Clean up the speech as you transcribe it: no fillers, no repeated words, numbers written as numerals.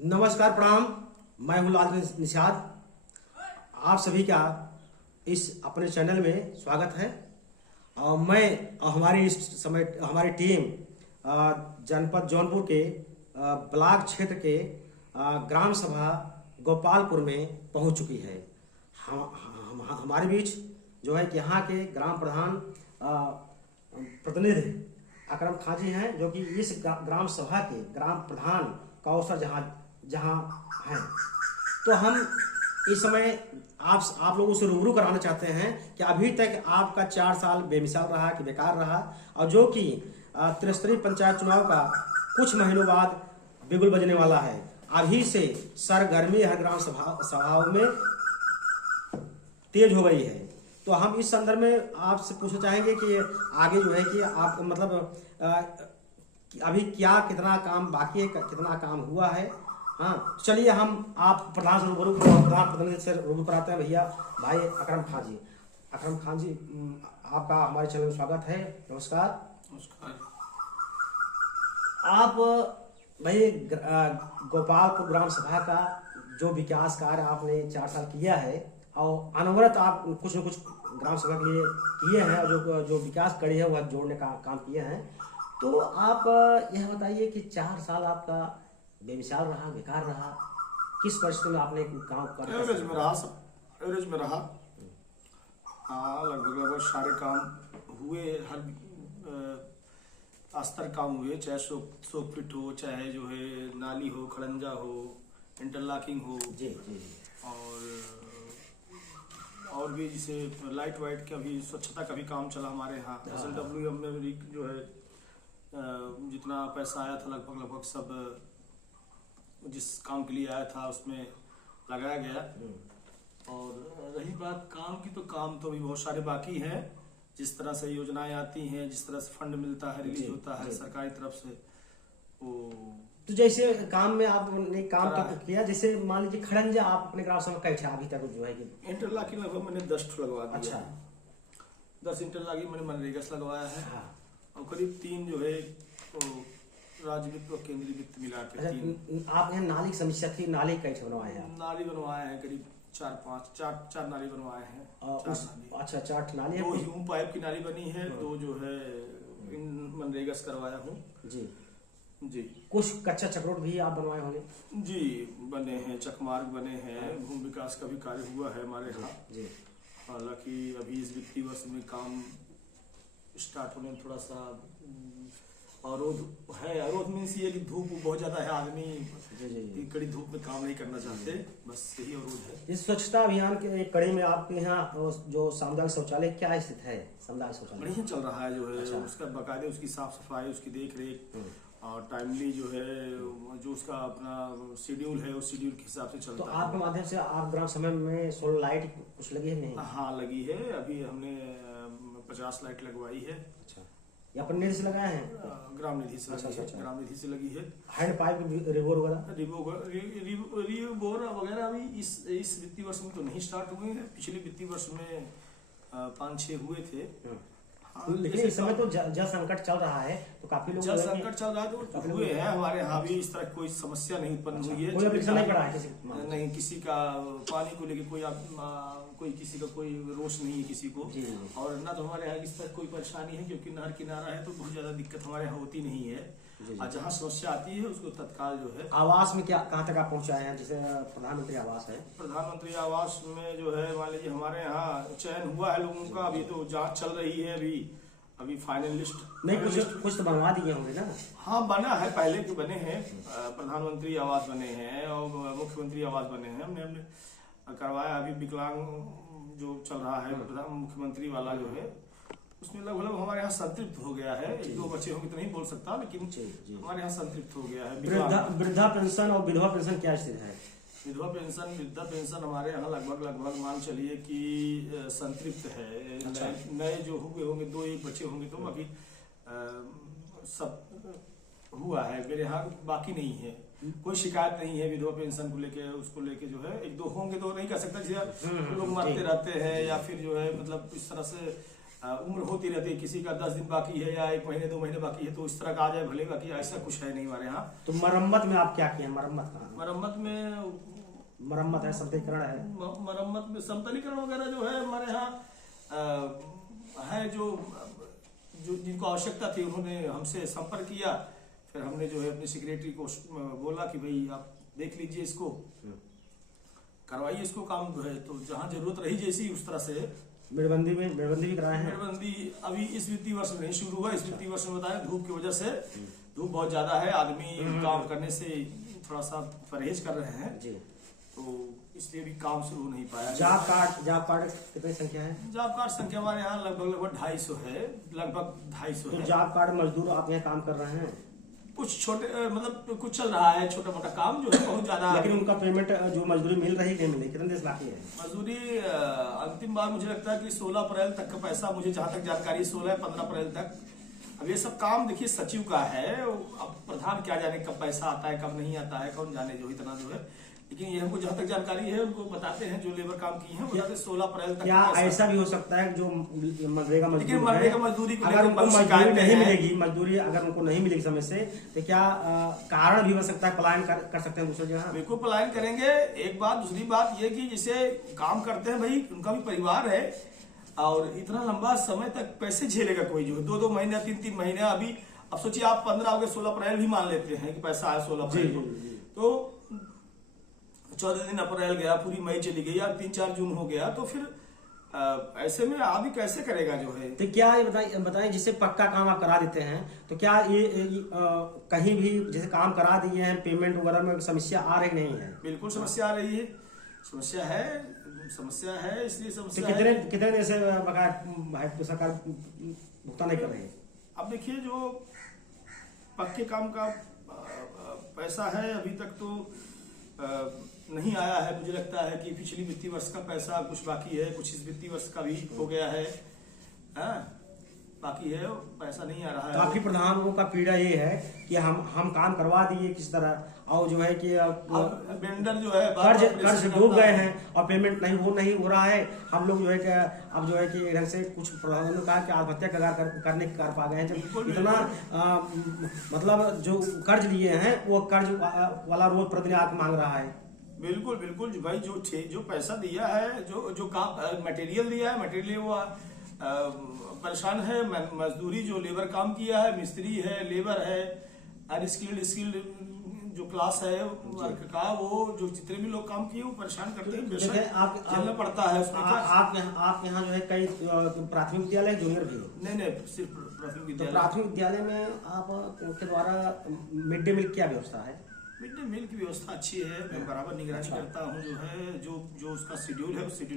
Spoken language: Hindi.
नमस्कार, प्रणाम। मैं हूँ लाल निषाद। आप सभी का इस अपने चैनल में स्वागत है। और मैं हमारी इस समय हमारी टीम जनपद जौनपुर के ब्लॉक क्षेत्र के ग्राम सभा गोपालपुर में पहुंच चुकी है। हमारे बीच जो है कि यहाँ के ग्राम प्रधान प्रतिनिधि अकरम खां जी हैं, जो कि इस ग्राम सभा के ग्राम प्रधान का अवसर जहाँ हैं। तो हम इस समय आप लोगों से रूबरू कराना चाहते हैं कि अभी तक आपका 4 साल बेमिसाल रहा कि बेकार रहा, और जो कि त्रिस्तरीय पंचायत चुनाव का कुछ महीनों बाद बिगुल बजने वाला है। अभी से सरगर्मी हर ग्राम सभाओं में तेज हो गई है। तो हम इस संदर्भ में आपसे पूछना चाहेंगे कि आगे जो है कि आप मतलब अभी क्या कितना काम बाकी है, कितना काम हुआ है। हाँ, चलिए हम आप प्रधान प्रतिनिधि से रूबरू कराते हैं। भैया भाई अकरम खां जी, आपका हमारे चैनल में स्वागत है। नमस्कार। आप भाई गोपालपुर ग्राम सभा का जो विकास कार्य आपने 4 साल किया है, और अनवरत आप कुछ न कुछ ग्राम सभा के लिए किए हैं, और जो विकास कड़ी है वह जोड़ने का काम किए हैं। तो आप यह बताइए कि 4 साल आपका बेमिसाल रहा, बेकार रहा, किस परिस्थिति में आपने काम कर एवरेज में रहा। हाँ, लगभग सारे काम हुए, हर स्तर काम हुए, चाहे सोक फिट हो, चाहे जो है नाली हो, खड़ंजा हो, इंटरलॉकिंग हो। जी जी। और भी जैसे लाइट वाइट का भी, स्वच्छता का भी काम चला हमारे यहाँ। SLWM में भी जो है जितना पैसा आया था लगभग सब जिस काम के लिए आया था उसमें लगाया गया। और रही बात काम की, तो काम तो अभी बहुत सारे बाकी हैं। जिस तरह से योजनाएं आती हैं, जिस तरह से फंड मिलता है, रिलीज होता है सरकारी तरफ से, वो तो जैसे काम में आपने काम तो किया। जैसे मान लीजिए खड़ंजा आप अपने ग्राम सभा कैसे अभी तक जो है कि इंटरलॉकिंग लगभग मैंने 10 लगवा दिया। अच्छा, 10 इंटरलॉकिंग मैंने मनरेगा से लगवाया है। हाँ। और करीब 3 जो है राज्य वित्त और केंद्रीय वित्त मिला के 3। आप यहाँ नाली की समस्या थी, नाली कैसे बनवाए हैं? नाली बनवाए हैं, करीब 4 नाली बनवाए हैं। अच्छा, 4 नाली है। 2 ह्यूम पाइप की नाली बनी है, 2 जो है मनरेगा से करवाया हूँ। जी। कुछ कच्चा चक्रोट भी आप बनवाए होंगे? जी, बने हैं, चकमार्ग बने हैं, भूमि विकास का भी कार्य हुआ है हमारे यहाँ। हालांकि अभी इस वित्तीय वर्ष में काम स्टार्ट होने में थोड़ा सा अवरोध है। अवरोध मीन्स ये कि धूप बहुत ज्यादा है, आदमी कड़ी धूप में काम नहीं करना चाहते, बस यही अवरोध है। इस स्वच्छता अभियान के कड़ी में आपके यहाँ जो सामुदायिक शौचालय क्या स्थित है? सामुदायिक शौचालय बढ़िया चल रहा है, जो है अच्छा। उसका बकायदे उसकी साफ सफाई, उसकी देख रेख और टाइमली जो है जो उसका अपना शेड्यूल है उस शेड्यूल के हिसाब से चलता है। तो आपके माध्यम से आप ग्राम सभा में सोलर लाइट कुछ लगी है? नहीं, हाँ लगी है। अभी हमने 50 लाइट लगवाई है। अच्छा, या अपने निधि से लगाए हैं? ग्राम निधि से। अच्छा। ग्राम निधि से लगी है। हैंड पाइप रिबोर वगैरह वगैरह अभी इस वित्तीय वर्ष में तो नहीं स्टार्ट हुए हैं। पिछले वित्तीय वर्ष में 5-6 हुए थे। लेकिन इस समय तो जल संकट चल रहा है, तो काफी लोग जल संकट चल रहा है तो हुए हैं। हमारे यहाँ भी इस तरह कोई समस्या नहीं उत्पन्न हुई है। कोई अपेक्षा नहीं पड़ा है नहीं, किसी का पानी को लेकर कोई किसी का कोई रोष नहीं है किसी को। और ना तो हमारे यहाँ इस तरह कोई परेशानी है, क्योंकि नहर किनारा है तो बहुत ज्यादा दिक्कत हमारे यहाँ होती नहीं है। और जहाँ समस्या आती है उसको तत्काल जो है। आवास में क्या कहाँ तक आप पहुँचाए हैं? जैसे प्रधानमंत्री आवास है, प्रधानमंत्री आवास में जो है मान लीजिए हमारे यहाँ चयन हुआ है लोगों का, अभी तो जांच चल रही है। अभी फाइनल लिस्ट नहीं, कुछ तो बनवा दिए होंगे ना? हाँ, बना है, पहले के बने हैं। प्रधानमंत्री आवास बने हैं और मुख्यमंत्री आवास बने हैं। हमने करवाया। अभी विकलांग जो चल रहा है मुख्यमंत्री वाला जो है, उसमें लगभग हमारे यहाँ संतृप्त हो गया है। 1-2 बच्चे होंगे तो नहीं बोल सकता, लेकिन हमारे यहाँ संतृप्त हो गया है। वृद्धा पेंशन और विधवा पेंशन क्या स्थिति है? वृद्धा पेंशन हमारे यहाँ लगभग मान चलिए कि संतृप्त है। अच्छा। नए जो हुए होंगे 2-1 बच्चे होंगे तो बाकी सब हुआ है। मेरे यहाँ बाकी नहीं है, कोई शिकायत नहीं है विधवा पेंशन को लेके। उसको लेके जो है 1-2 होंगे तो नहीं कह सकता, जैसे लोग मरते रहते हैं या फिर जो है मतलब इस तरह से उम्र होती रहती है, किसी का 10 दिन बाकी है या 1 महीने 2 महीने बाकी है तो इस तरह का आ जाए भले, बाकी ऐसा कुछ है नहीं हमारे यहाँ। तो मरम्मत में आप क्या किए? मरम्मत कहाँ? मरम्मत है, समतलीकरण है? मरम्मत में समतलीकरण वगैरह जो है हमारे यहाँ है, जो जिनको आवश्यकता थी उन्होंने हमसे संपर्क किया, फिर हमने जो है अपने सेक्रेटरी को बोला कि भाई आप देख लीजिए इसको, करवाइए इसको काम जो है। तो जहाँ जरूरत रही जैसी उस तरह से मेड़बंदी भी कराए हैं। मेड़बंदी अभी इस वित्तीय वर्ष में नहीं शुरू हुआ। इस वित्तीय वर्ष में बताया धूप की वजह से, धूप बहुत ज्यादा है, आदमी काम करने से थोड़ा सा परहेज कर रहे हैं जी, तो इसलिए भी काम शुरू हो नहीं पाया। जॉब कार्ड कितनी संख्या है? जॉब कार्ड संख्या हमारे यहाँ लगभग 250 है, लगभग 250 तो है। जॉब कार्ड मजदूर आप यहाँ काम कर रहे हैं? कुछ छोटे मतलब कुछ चल रहा है, छोटा मोटा काम जो है, बहुत ज्यादा। लेकिन उनका पेमेंट जो मजदूरी मिल रही है, मिली कितने देश बाकी है? मजदूरी अंतिम बार मुझे लगता है कि 16 अप्रैल तक का पैसा, मुझे जहां तक जानकारी 16-15 अप्रैल तक। अब ये सब काम देखिए सचिव का है, अब प्रधान क्या जाने कब पैसा आता है कब नहीं आता है, कौन जाने जो इतना जो है। लेकिन ये हमको जहां तक जानकारी है उनको बताते हैं, जो लेबर काम की है वो बताते 16 अप्रैल तक। क्या ऐसा भी हो सकता है जो मनरेगा मजदूरी अगर उनको मजदूरी नहीं मिलेगी, मजदूरी अगर उनको नहीं मिलेगी समय से, तो क्या कारण भी हो सकता है, पलायन कर सकते हैं दूसरे जगह? बिल्कुल पलायन करेंगे, एक बात। दूसरी बात ये कि जिसे काम करते हैं भाई उनका भी परिवार है, और इतना लंबा समय तक पैसे झेलेगा कोई जो 2-2 महीने 3-3 महीने। अभी अब सोचिए आप 15 हो गए, 16 अप्रैल भी मान लेते हैं कि पैसा आया 16 अप्रैल को, तो 14 दिन अप्रैल गया, पूरी मई चली गई, अब 3-4 जून हो गया, तो फिर ऐसे में आदमी कैसे करेगा जो है। तो क्या ये बताइए जिससे पक्का काम आप करा देते हैं, तो क्या ये कहीं भी जैसे काम करा दिए हैं, पेमेंट वगैरह में समस्या आ रही नहीं है? बिल्कुल समस्या आ रही है, समस्या है, इसलिए समस्या तो कितने देर से बकाया सरकार भुगतान नहीं कर रही है? अब देखिए जो पक्के काम का पैसा है अभी तक तो नहीं आया है। मुझे लगता है कि पिछली वित्तीय वर्ष का पैसा कुछ बाकी है, कुछ इस वित्तीय वर्ष का भी हो गया है, बाकी है, पैसा नहीं आ रहा है। काफी प्रधानों का पीड़ा ये है कि हम काम करवा दिए किस तरह, और जो है कि वेंडर जो है कर्ज डूब गए हैं और पेमेंट नहीं हो रहा है। हम लोग जो है कि अब जो है कि इधर से कुछ प्रधानों ने कहा कि आत्महत्या करने के कार पा गए हैं, जब इतना मतलब जो कर्ज लिए हैं वो कर्ज वाला रोज प्रतिदिन आके मांग रहा है। बिल्कुल भाई, जो पैसा दिया है, जो काम मटेरियल दिया है, मटेरियल वो परेशान है। मजदूरी जो लेबर काम किया है, मिस्त्री है, लेबर है, अनस्किल्ड जो क्लास है वर्क का, वो जो जितने भी लोग काम किए वो परेशान करते हैं, झेलना पड़ता है। आप यहाँ जो है कई प्राथमिक विद्यालय, जूनियर भी? नहीं, सिर्फ प्राथमिक विद्यालय। तो प्राथमिक विद्यालय में आप उनके द्वारा मिड डे मील क्या व्यवस्था है? मिड डे मील की व्यवस्था अच्छी है, मैं बराबर निगरानी करता हूँ, जो है जो उसका शेड्यूल है उस शेड्यूल